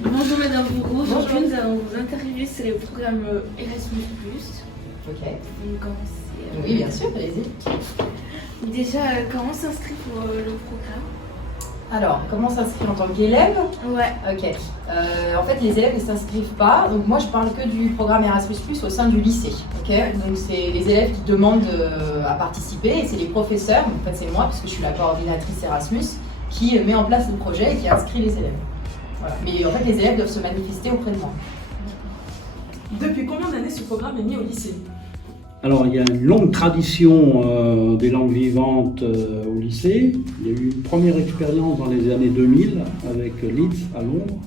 Bonjour Madame Bourreau, aujourd'hui nous allons vous interviewer sur le programme Erasmus+. Ok. Donc, commencer, Oui, bien sûr, allez-y. Déjà, comment s'inscrit pour le programme? Alors, comment s'inscrire en tant qu'élève? Ouais. Ok. En fait, les élèves ne s'inscrivent pas. Donc, moi, je parle que du programme Erasmus+, au sein du lycée. Ok. Donc, c'est les élèves qui demandent à participer et c'est les professeurs, en fait, c'est moi, puisque je suis la coordinatrice Erasmus, qui met en place le projet et qui inscrit les élèves. Voilà. Mais en fait, les élèves doivent se manifester auprès de moi. Depuis combien d'années ce programme est mis au lycée? Alors, il y a une longue tradition des langues vivantes au lycée. Il y a eu une première expérience dans les années 2000 avec Leeds à Londres.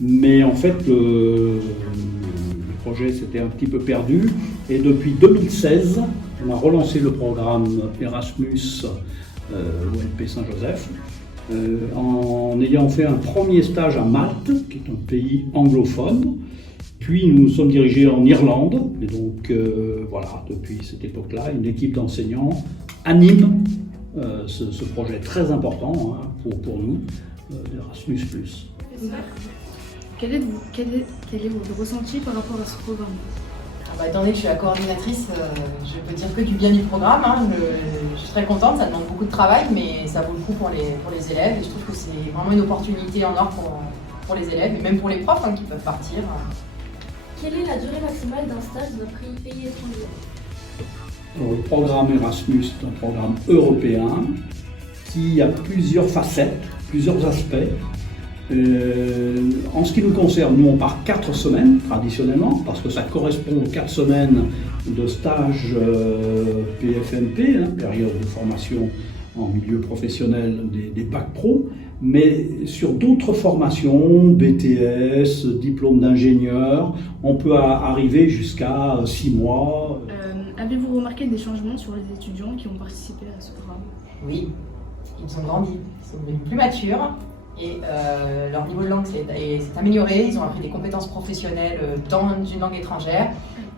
Mais en fait, le projet s'était un petit peu perdu. Et depuis 2016, on a relancé le programme Erasmus au LP Saint-Joseph. En ayant fait un premier stage à Malte, qui est un pays anglophone. Puis nous nous sommes dirigés en Irlande, et donc voilà, depuis cette époque-là, une équipe d'enseignants anime ce projet très important pour nous, Erasmus+. Quel est votre ressenti par rapport à ce programme? Étant donné que je suis la coordinatrice, je peux dire que du bien du programme. Je suis très contente, ça demande beaucoup de travail, mais ça vaut le coup pour les élèves. Et je trouve que c'est vraiment une opportunité en or pour les élèves, et même pour les profs qui peuvent partir. Quelle est la durée maximale d'un stage dans un pays étranger? Le programme Erasmus est un programme européen qui a plusieurs facettes, plusieurs aspects. En ce qui nous concerne, nous on part 4 semaines traditionnellement, parce que ça correspond aux 4 semaines de stage PFMP, période de formation en milieu professionnel des bacs pro, mais sur d'autres formations, BTS, diplôme d'ingénieur, on peut arriver jusqu'à 6 mois. Avez-vous remarqué des changements sur les étudiants qui ont participé à ce programme? Oui, ils ont grandi, ils sont devenus plus matures et leur niveau de langue s'est amélioré, ils ont appris des compétences professionnelles dans une langue étrangère.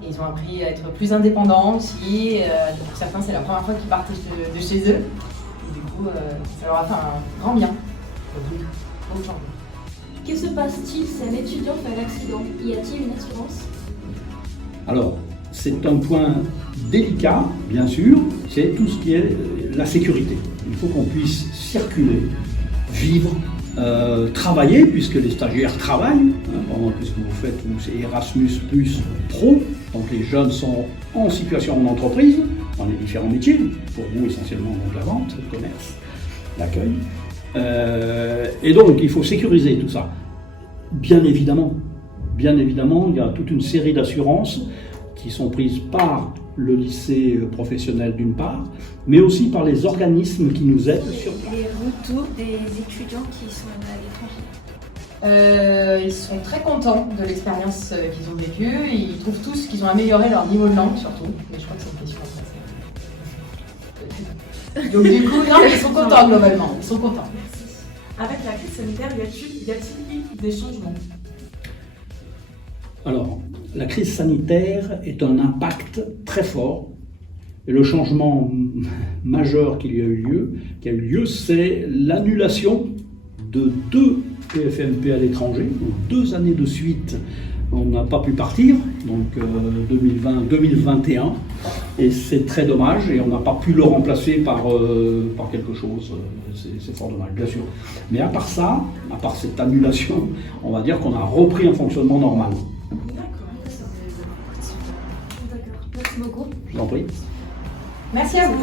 Et ils ont appris à être plus indépendants aussi, pour certains c'est la première fois qu'ils partent de chez eux. Et du coup, ça leur a fait un grand bien. Que se passe-t-il si un étudiant fait un accident? Y a-t-il une assurance? Alors, c'est un point délicat, bien sûr, c'est tout ce qui est la sécurité. Il faut qu'on puisse circuler, vivre, travailler, puisque les stagiaires travaillent, pendant que ce que vous faites, c'est Erasmus plus pro, donc les jeunes sont en situation en entreprise, dans les différents métiers, pour vous essentiellement donc la vente, le commerce, l'accueil. Et donc il faut sécuriser tout ça. Bien évidemment, il y a toute une série d'assurances qui sont prises par le lycée professionnel d'une part, mais aussi par les organismes qui nous aident sur Les retours des étudiants qui sont à l'étranger? Ils sont très contents de l'expérience qu'ils ont vécue, ils trouvent tous qu'ils ont amélioré leur niveau de langue surtout, mais je crois que c'est une question à passer. Donc du coup, non mais ils sont contents globalement, ils sont contents. Avec la crise sanitaire, y a-t-il eu des changements? Alors, la crise sanitaire est un impact très fort. Et le changement majeur qui a eu lieu, c'est l'annulation de 2 PFMP à l'étranger. Donc 2 années de suite, on n'a pas pu partir, donc 2020-2021. Et c'est très dommage, et on n'a pas pu le remplacer par quelque chose. C'est fort dommage, bien sûr. Mais à part ça, à part cette annulation, on va dire qu'on a repris un fonctionnement normal. D'accord, merci beaucoup. Je vous en prie. Merci à vous.